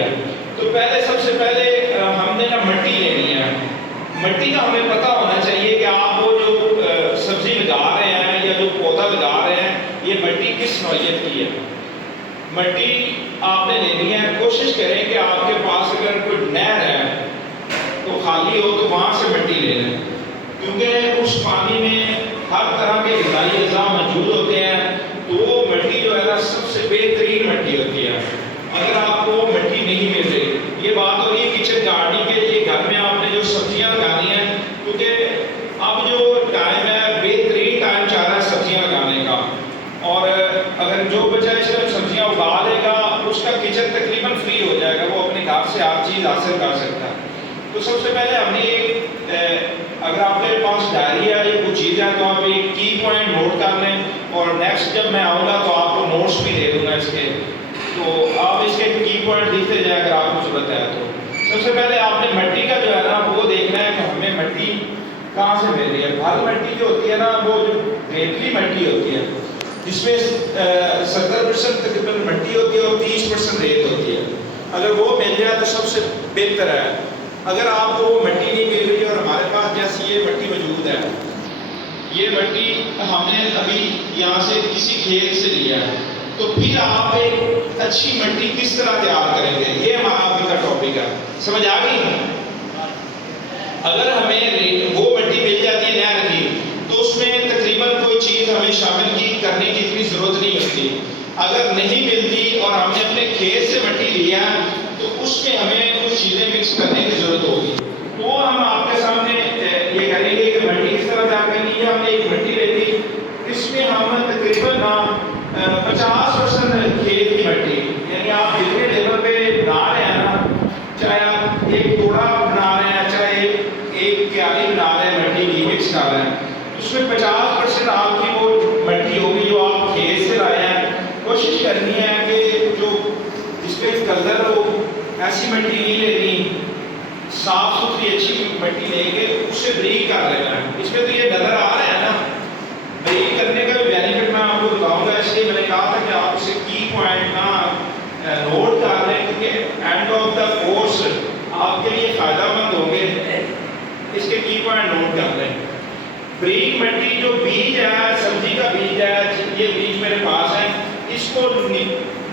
ہے. تو پہلے سب سے پہلے ہم نے نا مٹی لینی ہے. مٹی کا ہمیں پتہ ہونا چاہیے کہ آپ وہ جو سبزی لگا رہے ہیں یا جو پودا لگا رہے ہیں یہ مٹی کس نوعیت کی ہے. مٹی آپ نے لینی ہے. کوشش کریں کہ آپ کے پاس اگر کوئی نہر ہے تو خالی ہو تو وہاں سے مٹی لے لیں، کیونکہ اس پانی میں ہر طرح کے غذائی اجزاء موجود ہوتے ہیں. تو وہ مٹی جو ہے نا سب سے بہترین مٹی ہوتی ہے. اگر آپ کو مٹی نہیں مل رہی، یہ بات ہو رہی ہے کچن گارڈننگ کے لیے، گھر میں آپ نے جو سبزیاں لگانی ہیں، کیونکہ اب جو ٹائم ہے بہترین ٹائم چاہ رہا ہے سبزیاں لگانے کا. اور اگر جو بچہ اس میں سبزیاں اگا لے گا اس کا کچن تقریباً فری ہو جائے گا، وہ اپنے گھر سے ہر چیز حاصل کر سکتا ہے. تو سب سے پہلے ہم نے اگر آپ کے پاس ڈائری ہے یا کچھ چیز ہے تو آپ ایک کی پوائنٹ نوٹ کر لیں، اور نیکسٹ جب میں آؤں گا تو آپ کو نوٹس بھی دے دوں گا اس کے. تو آپ اس کے کی پوائنٹ لکھتے جائیں اگر آپ کو ضرورت ہے. تو سب سے پہلے آپ نے مٹی کا جو ہے نا وہ دیکھنا ہے کہ ہمیں مٹی کہاں سے مل رہی ہے. بھل مٹی جو ہوتی ہے نا وہ جو ریتلی مٹی ہوتی ہے جس میں 70% تقریباً مٹی ہوتی ہے اور 30% ریت ہوتی ہے. اگر وہ مل جائے تو سب سے بہتر ہے. اگر آپ کو وہ مٹی نہیں مل رہی ہے اور ہمارے پاس جیسی یہ مٹی موجود ہے، یہ مٹی ہم نے ابھی یہاں سے کسی کھیت سے لیا ہے، تو پھر آپ ایک اچھی مٹی کس طرح تیار کریں گے، یہ ہمارا ابھی کا ٹاپک ہے. سمجھ آ گئی؟ اگر ہمیں وہ مٹی مل جاتی ہے نہر کی تو اس میں تقریباً کوئی چیز ہمیں شامل کی کرنے کی اتنی ضرورت نہیں ہوتی. اگر نہیں ملتی اور ہم نے اپنے کھیت سے مٹی لیا تو اس میں ہمیں کچھ چیزیں مکس کرنے کی ضرورت ہوگی. تو ہم آپ کے سامنے یہ کریں گے کہ مٹی کس طرح تیار کرنی ہے. ہم نے ایک مٹی لے لی، اس میں ہم تقریباً 50% کھیت کی مٹی، یعنی آپ جتنے لیول پہ بنا رہے ہیں نا، چاہے آپ ایک توڑا بنا رہے ہیں چاہے ایک کیاری بنا رہے ہیں، مٹی کی مکس کر رہے ہیں، اس میں 50% آپ کی وہ مٹی ہوگی جو آپ کھیت سے لائے ہیں. کوشش کرنی ہے کہ جو جس پہ کلر ہو ایسی مٹی نہیں لینی، صاف ستھری اچھی مٹی لے کے اسے بریک کر لینا ہے. اس میں تو یہ نظر آ رہا ہے نا، بریک کرنے کا بھی بینیفٹ میں آپ کو بتاؤں گا. اس لیے میں نے کہا تھا کہ آپ اسے کی پوائنٹ نہ نوٹ کر لیں، کیونکہ اینڈ آف دا کورس آپ کے لیے فائدہ مند ہوں گے. اس کے کی پوائنٹ نوٹ کر لیں. بریک مٹی جو بیج ہے، سبزی کا بیج ہے، یہ بیج میرے پاس ہے، اس کو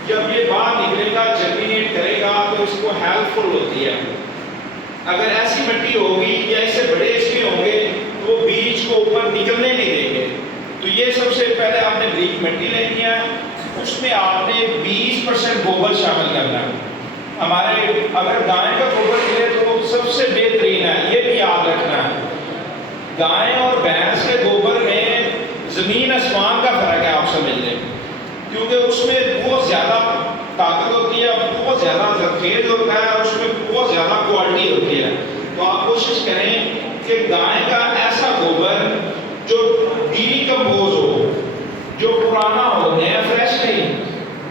جب یہ باہر نکلے گا جرمینیٹ کرے گا تو اس کو ہیلپ فل ہوتی ہے. اگر ایسی مٹی ہوگی یا اس سے بڑے اس میں ہوں گے تو بیج کو اوپر نکلنے نہیں دیں گے. تو یہ سب سے پہلے آپ نے بریک مٹی لینی ہے، اس میں آپ نے 20% گوبر شامل کرنا ہے. ہمارے اگر گائے کا گوبر ملے تو وہ سب سے بہترین ہے، یہ بھی یاد رکھنا ہے. گائے اور بھینس کے گوبر میں زمین آسمان کا فرق ہے، آپ سمجھ لیں، کیونکہ اس میں بہت زیادہ طاقت ہوتی ہے، بہت زیادہ زرخیز ہوتا ہے، اور اس میں بہت زیادہ کوالٹی ہوتی ہے. تو آپ کوشش کریں کہ گائے کا ایسا گوبر جو ڈی کمپوز ہو، جو پرانا ہو، نیا فریش نہیں،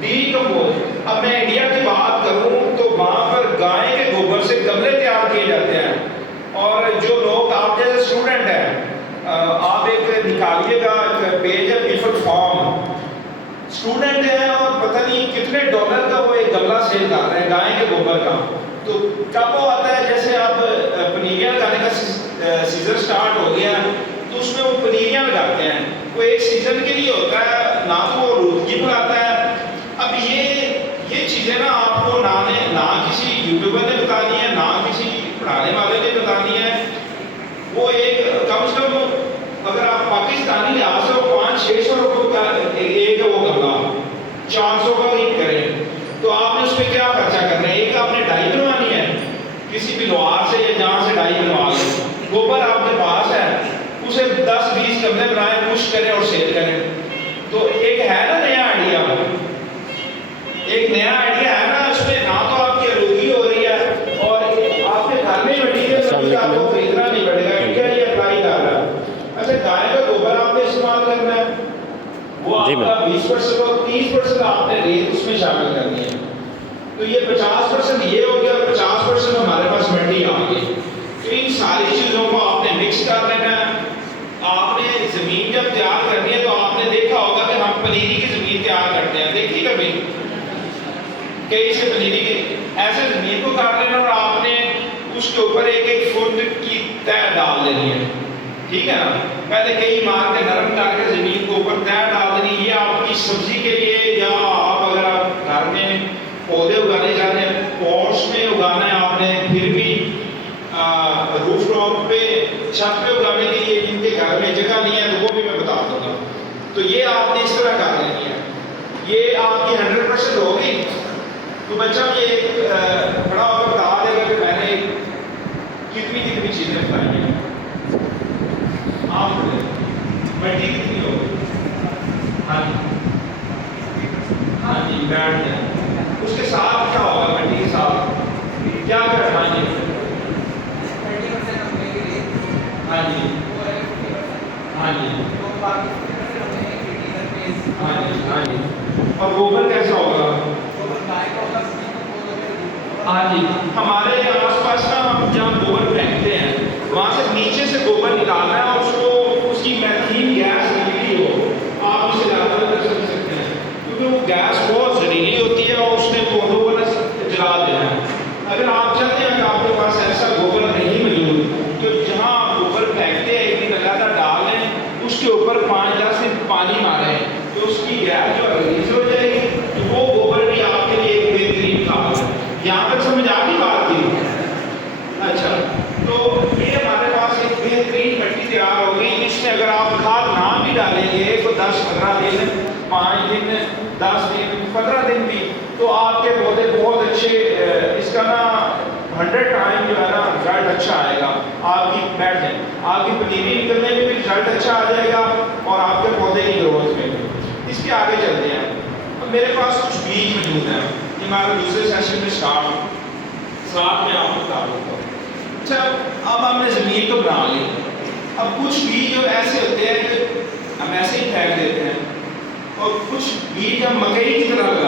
ڈی کمپوز. اب میں انڈیا کی بات کروں تو وہاں پر گائے کے گوبر سے گملے تیار کیے جاتے ہیں. اور جو لوگ آپ جیسے اسٹوڈنٹ ہیں، آپ ایک نکالیے گا پیج ہے گفٹ فارم، اسٹوڈنٹ ہیں اور پتہ نہیں کتنے ڈالر کا وہ ایک گملہ سیل کر رہے ہیں گائے کے گوبر کا. تو کب وہ آتا ہے جیسے اب پنیریاں لگانے کا سیزن سٹارٹ ہو گیا تو اس میں وہ پنیریاں لگاتے ہیں. وہ ایک سیزن کے لیے ہوتا ہے، نہ تو وہ رودگی بڑھاتا ہے. اب یہ چیزیں نا آپ کو نہ کسی یوٹیوبر نے بتانی ہے، نہ کسی پڑھانے والے نے بتانی ہے. وہ ایک کم سے کم اگر آپ پاکستانی لحاظ سے 500-600 روپے کا ایک وہ گملہ 400 کا خرید کریں تو آپ نے اس پہ کیا خرچہ کرنا ہے. ایک آپ نے ڈائی بنوانی ہے کسی بھی لوہار سے یا جہاں سے ڈائی بنوا لیں. گوبر آپ کے پاس ہے، اسے 10-20 گملے بنائیں، پش کریں اور سیل کریں. تو ایک ہے نا نیا آئیڈیا، ایک نیا آئیڈیا ہے نا. اس میں نہ تو آپ کی آلودگی ہو رہی ہے اور آپ کے گھر میں مٹیریل آپ کو خریدنا نہیں پڑے گا. انڈیا یہ اپلائی کر رہا ہے. اچھا، گائے کا گوبر آپ نے استعمال کرنا ہے، وہ آپ کا 20% اور 30% آپ نے ریت اس میں شامل کرنی ہے. تو یہ 50% یہ ہو گیا اور 50% ہمارے پاس مٹی آ گئی. تو ان ساری چیزوں کو آپ نے مکس کر لینا ہے. آپ نے زمین جب تیار کرنی ہے تو آپ نے دیکھا ہوگا کہ ہم پنیری کی زمین تیار کرتے ہیں، دیکھیے کبھی کئی سے پنیری کی ایسے اس کے اوپر 1-1 فٹ کی تہ ڈال دینی ہے، ٹھیک ہے نا. پہلے کئی مار کے نرم کر کے زمین کو اوپر تہ ڈال دینی. یہ آپ کی سبزی کے لیے یا آپ اگر آپ گھر میں پودے اگانے جاتے ہیں پوٹس میں اگانا ہے آپ نے، پھر بھی روف ٹاپ پہ چھت پہ اگانے کے لیے جن کے گھر میں جگہ نہیں ہے تو وہ بھی میں بتا دوں گا. تو یہ آپ نے اس طرح کر لینی ہے. یہ آپ کی 100% ہوگی تو بچہ یہ بڑا ہو کر بتا دے گا کہ میں نے کتنی چیزیں بتائی ہیں. آپ مٹی کتنی ہوگی؟ ہاں جی ہاں جی بیٹھ جائیں. اس کے ساتھ کیا ہوگا؟ مٹی کے ساتھ کیا کرنا ہے؟ ہاں جی ہاں جی ہاں جی ہاں جی. اور گوبر کیسا ہوگا؟ ہاں جی ہمارے آس پاس نا ہم جہاں گوبر پھینکتے ہیں وہاں سے نیچے سے گوبر نکالنا ہے اور اس کو اس کی میتھین گیس نکلی ہو آپ اسے زیادہ کر سکتے ہیں کیونکہ وہ گیس بہت زہریلی ہوتی ہے اور اس نے پودوں کو جلا دینا ہے. اگر آپ چاہتے ہیں کہ آپ کے پاس ایسا گوبر نہیں موجود تو جہاں آپ گوبر پھینکتے ہیں ایک دن لگاتا ڈال لیں اس کے اوپر 5-10 دن پانی ماریں تو اس کی گیس جو ریلیز ہو جائے گی تو وہ گوبر بھی آپ کے لیے ایک بہترین کھاد ہے. یہاں تک سمجھ آ گئی بات کی؟ اچھا تو یہ ہمارے پاس ایک بہترین مٹی تیار ہو گئی. اس میں اگر آپ کھاد نہ بھی ڈالیں گے تو 10-15 دن 5 دن 10 دن 15 دن بھی تو آپ کے پودے بہت اچھے اس کا نا 100 ٹائم جو ہے نا رزلٹ اچھا آئے گا. آپ کی بیٹھ جائیں آپ کی پنیری نکلنے میں بھی رزلٹ اچھا آ جائے گا اور آپ کے پودے کی گروتھ میں. اس کے آگے چلتے ہیں. اب میرے پاس کچھ بیج موجود ہیں یہ ہمارے دوسرے سیشن میں ساتھ میں آپ کو بتا دیتا ہوں. اچھا اب ہم نے زمین تو بنا لی. اب کچھ بیج جو ایسے ہوتے ہیں کہ ہم ایسے ہی پھینک دیتے ہیں اور کچھ بیج ہم مکئی کی طرح لگا